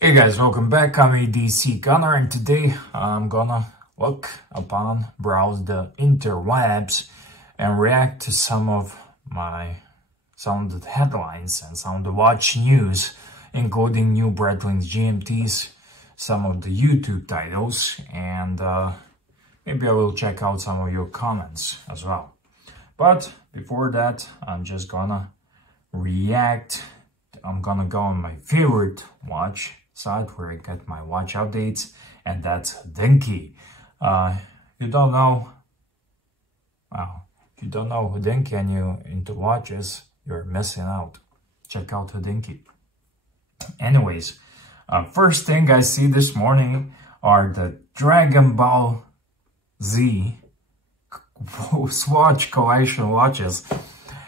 Hey guys, welcome back. I'm EDCG and today I'm gonna browse the interwebs and react to some of the headlines and some of the watch news, including new Breitling GMTs, some of the YouTube titles, and maybe I will check out some of your comments as well. But before that, I'm just gonna react. I'm gonna go on my favorite watch site where I get my watch updates, and that's Dinky. You don't know, well, if you don't know Dinky and you're into watches, you're missing out. Check out Dinky. Anyways, first thing I see this morning are the Dragon Ball Z Swatch collection watches,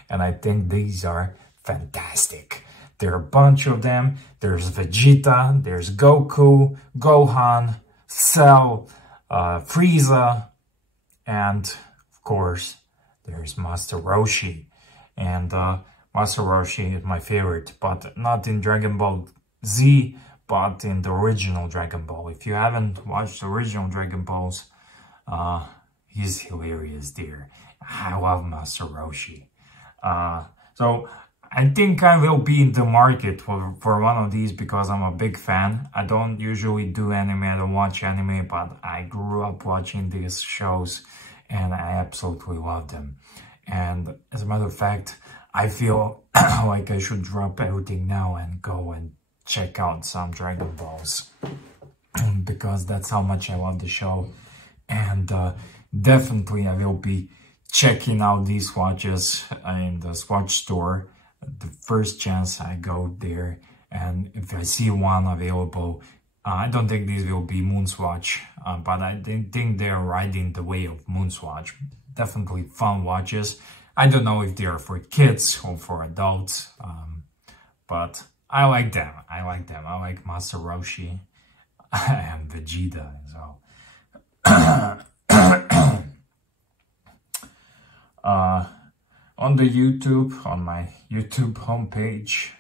and I think these are fantastic. There are a bunch of them. There's Vegeta, there's Goku, Gohan, Cell, Frieza, and of course, there's Master Roshi. And Master Roshi is my favorite, but not in Dragon Ball Z, but in the original Dragon Ball. If you haven't watched the original Dragon Balls, he's hilarious there. I love Master Roshi. So I think I will be in the market for one of these because I'm a big fan. I don't usually do anime, I don't watch anime, but I grew up watching these shows and I absolutely love them. And as a matter of fact, I feel like I should drop everything now and go and check out some Dragon Balls because that's how much I love the show. And definitely I will be checking out these watches in the Swatch store the first chance I go there, and if I see one available. I don't think these will be Moonswatch, but I think they're riding the way of Moonswatch. Definitely fun watches. I don't know if they are for kids or for adults, but I like them. I like Master Roshi and Vegeta as well. On the YouTube, on my YouTube homepage,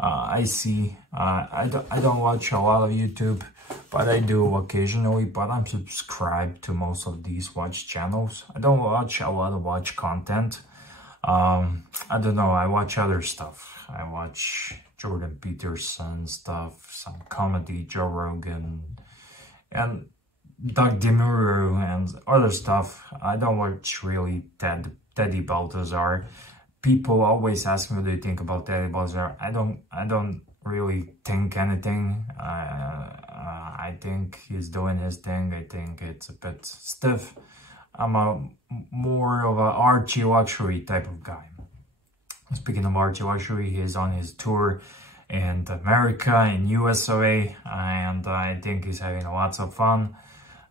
I see, I don't watch a lot of YouTube, but I do occasionally, but I'm subscribed to most of these watch channels. I don't watch a lot of watch content. I don't know, I watch other stuff. I watch Jordan Peterson stuff, some comedy, Joe Rogan, and Doug DeMuro and other stuff. I don't watch really Teddy Baltazar. People always ask me what do you think about Teddy Baltazar. I don't really think anything. I think he's doing his thing. I think it's a bit stiff. I'm more of a Archie Luxury type of guy. Speaking of Archie Luxury, he's on his tour in America, in USA, and I think he's having lots of fun.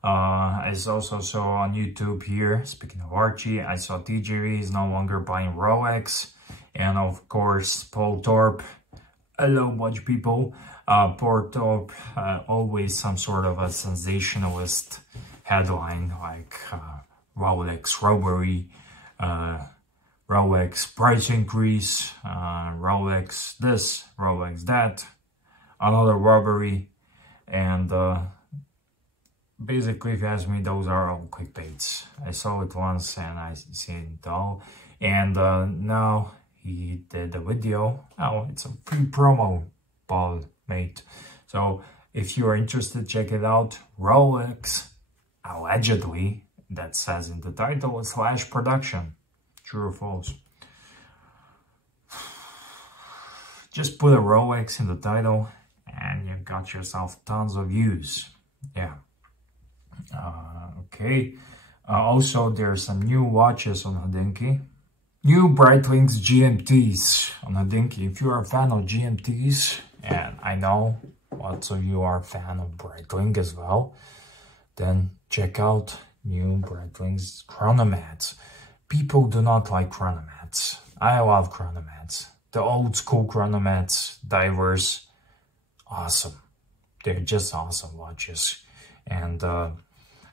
I also saw on YouTube here, speaking of Archie, I saw TJV is no longer buying Rolex, and of course Paul Thorpe. Hello watch people. Paul Thorpe, always some sort of a sensationalist headline like Rolex robbery, Rolex price increase, Rolex this, Rolex that, another robbery, and basically, if you ask me, those are all clickbaits. I saw it once and I seen it all. And now he did a video. Oh, it's a free promo ball, mate. So if you are interested, check it out. Rolex, allegedly, that says in the title, / production. True or false? Just put a Rolex in the title and you got yourself tons of views. Yeah. Okay. Also, there are some new watches on Hodinkee. New Breitling GMTs on Hodinkee. If you are a fan of GMTs, and I know lots of you are a fan of Breitling as well, then check out new Breitling's chronomats. People do not like chronomats. I love chronomats. The old school chronomats, divers, awesome. They're just awesome watches. And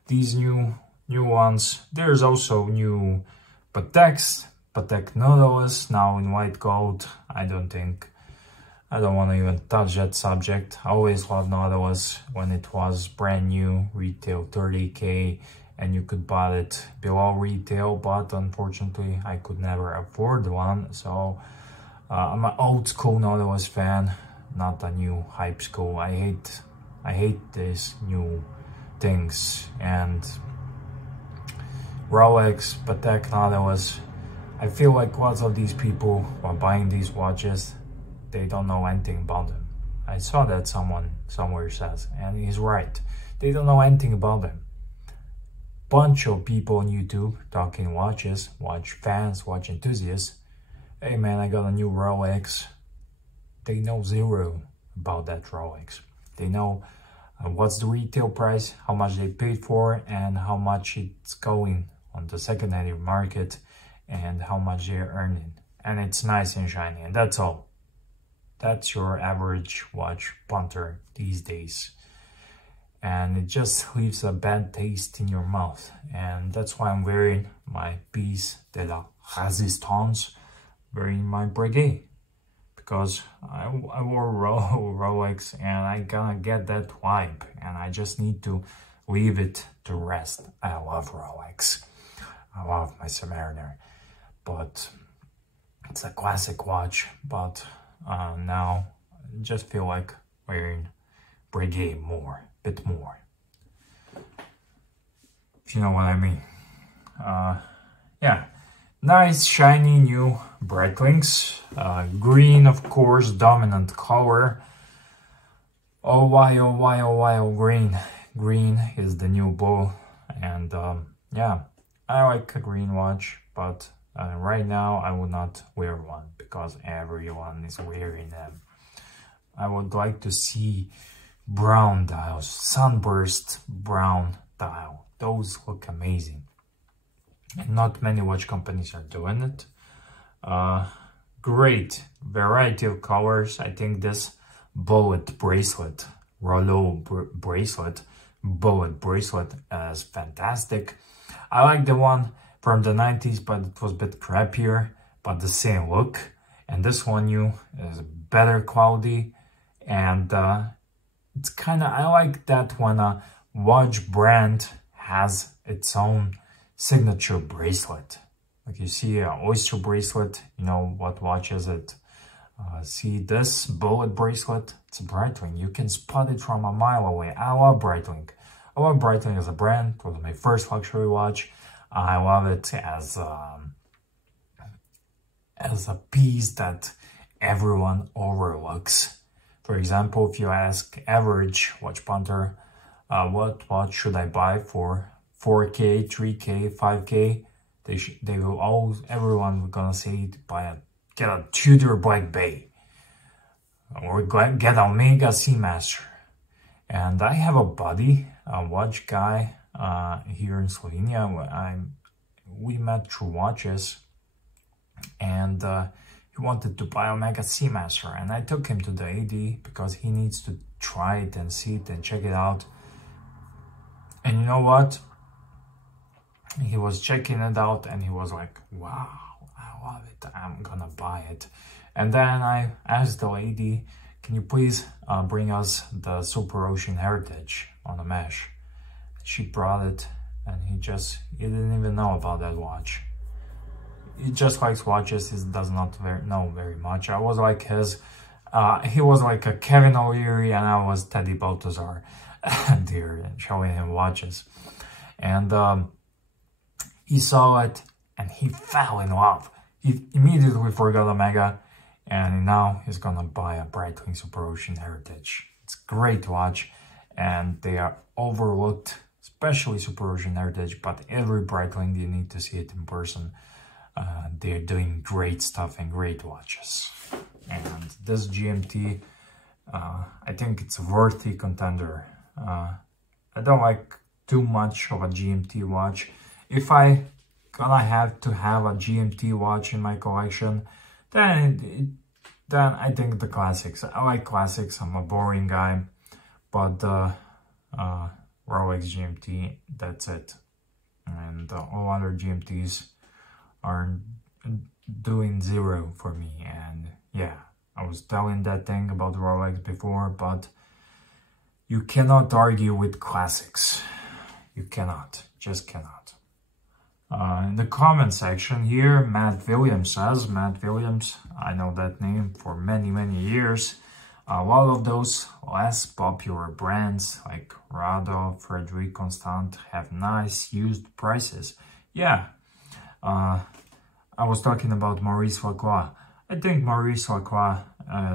these new ones, there's also new Patek Nautilus now in white gold. I don't think I don't want to even touch that subject. I always loved Nautilus when it was brand new, retail 30K, and you could buy it below retail, but unfortunately I could never afford one. So I'm an old school Nautilus fan, not a new hype school. I hate these new things. And Rolex, Patek, Nautilus, I feel like lots of these people who are buying these watches, they don't know anything about them. I saw that someone somewhere says, and he's right. They don't know anything about them. Bunch of people on YouTube talking watches, watch fans, watch enthusiasts. Hey man, I got a new Rolex. They know zero about that Rolex. They know what's the retail price, how much they paid for, and how much it's going on the secondary market, and how much they're earning. And it's nice and shiny, and that's all. That's your average watch punter these days. And it just leaves a bad taste in your mouth. And that's why I'm wearing my piece de la résistance, wearing my Breitling. Because I wore Rolex and I gonna get that vibe. And I just need to leave it to rest. I love Rolex. I love my Submariner. But it's a classic watch. But now I just feel like wearing Breitling more. Bit more, if you know what I mean. Yeah, nice shiny new Breitlings. Green, of course, dominant color. Oh why, oh why, oh why, oh green. Green is the new blue. And yeah, I like a green watch, but right now I would not wear one because everyone is wearing them. I would like to see brown dials, sunburst brown dial. Those look amazing. And not many watch companies are doing it. Great variety of colors. I think this bullet bracelet, Rollo bracelet, bullet bracelet is fantastic. I like the one from the 90s, but it was a bit crappier, but the same look. And this one new is better quality, and it's kind of, I like that when a watch brand has its own signature bracelet. Like you see an oyster bracelet, you know what watch is it? See this bullet bracelet? It's a Breitling. You can spot it from a mile away. I love Breitling. I love Breitling as a brand. It was my first luxury watch. I love it as a piece that everyone overlooks. For example, if you ask average watch punter, what watch should I buy for 4K, 3K, 5K? They will all, everyone gonna say get a Tudor Black Bay or get a Omega Seamaster. And I have a buddy, a watch guy here in Slovenia. We met through watches, and he wanted to buy Omega Seamaster, and I took him to the AD because he needs to try it and see it and check it out. And you know what? He was checking it out and he was like, wow, I love it, I'm gonna buy it. And then I asked the lady, can you please bring us the Super Ocean Heritage on a mesh? She brought it, and he didn't even know about that watch. He just likes watches, he does not know very much. I was like he was like a Kevin O'Leary and I was Teddy Baltazar there showing him watches. And he saw it and he fell in love. He immediately forgot Omega, and now he's gonna buy a Breitling Super Ocean Heritage. It's a great watch and they are overlooked, especially Super Ocean Heritage, but every Breitling, you need to see it in person. They're doing great stuff and great watches. And this GMT, I think it's a worthy contender. I don't like too much of a GMT watch. If I gonna have to have a GMT watch in my collection, then I think the classics. I like classics. I'm a boring guy, but Rolex GMT, that's it. And all other GMTs are doing zero for me. And yeah, I was telling that thing about Rolex before, but you cannot argue with classics. You cannot, just cannot. In the comment section here, Matt Williams says, Matt Williams, I know that name for many, many years. A lot of those less popular brands like Rado, Frederic Constant have nice used prices. Yeah, I was talking about Maurice Lacroix. I think Maurice Lacroix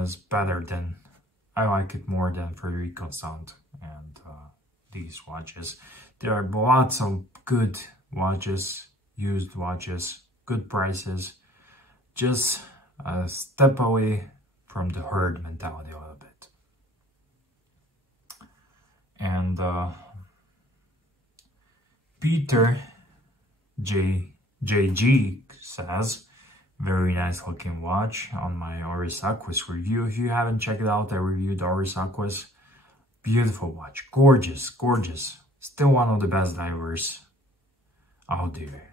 is better than, I like it more than Frederic Constant and these watches. There are lots of good watches, used watches, good prices, just a step away from the herd mentality a little bit. And Peter JG says, very nice looking watch on my Oris Aquis review. If you haven't checked it out, I reviewed Oris Aquis. Beautiful watch, gorgeous, gorgeous. Still one of the best divers out there.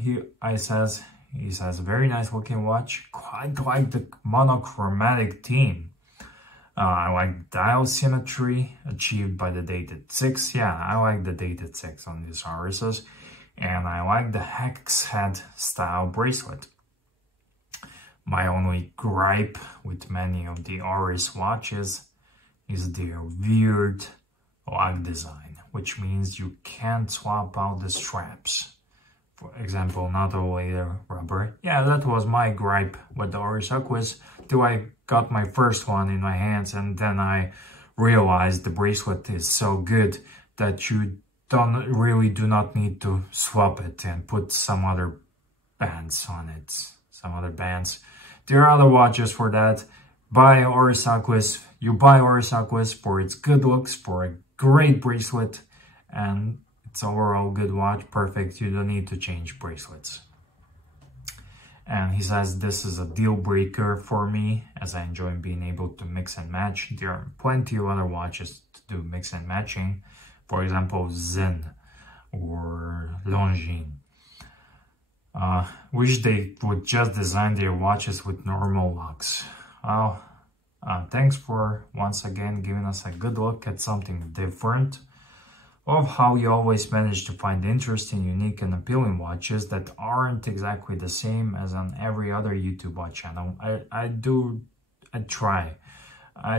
He says, very nice looking watch, quite like the monochromatic theme. I like dial symmetry achieved by the dated 6. Yeah, I like the dated 6 on these Orises. And I like the hex head style bracelet. My only gripe with many of the Oris watches is their weird lock design, which means you can't swap out the straps. For example, not all layer rubber. Yeah, that was my gripe with the Oris Aquis till I got my first one in my hands, and then I realized the bracelet is so good that you do not need to swap it and put some other bands on it. Some other bands. There are other watches for that. Buy Oris Aquis. You buy Oris Aquis for its good looks, for a great bracelet, and it's overall good watch, perfect. You don't need to change bracelets. And he says, this is a deal breaker for me, as I enjoy being able to mix and match. There are plenty of other watches to do mix and matching. For example, Zen or Longines. Wish they would just design their watches with normal locks. Well, thanks for once again giving us a good look at something different. Of how you always manage to find interesting, unique and appealing watches that aren't exactly the same as on every other YouTube watch channel. I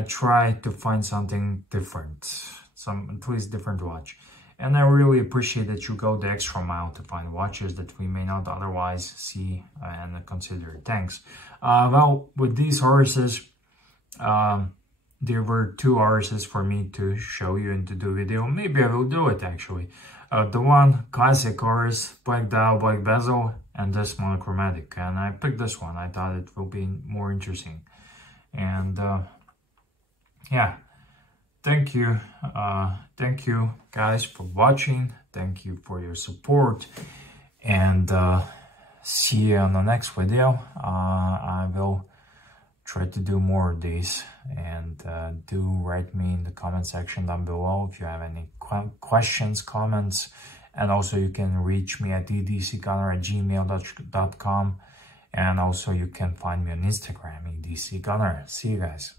try to find something different, at least different watch. And I really appreciate that you go the extra mile to find watches that we may not otherwise see and consider. Thanks. Well, with these Orises, there were 2 Orises for me to show you and to do video. Maybe I will do it actually. The one classic Oris, black dial, black bezel, and this monochromatic. And I picked this one. I thought it will be more interesting. And yeah, thank you guys for watching. Thank you for your support. And see you on the next video. I will try to do more of these, and do write me in the comment section down below if you have any questions, comments, and also you can reach me at edcgunner@gmail.com, and also you can find me on Instagram, edcgunner. See you guys.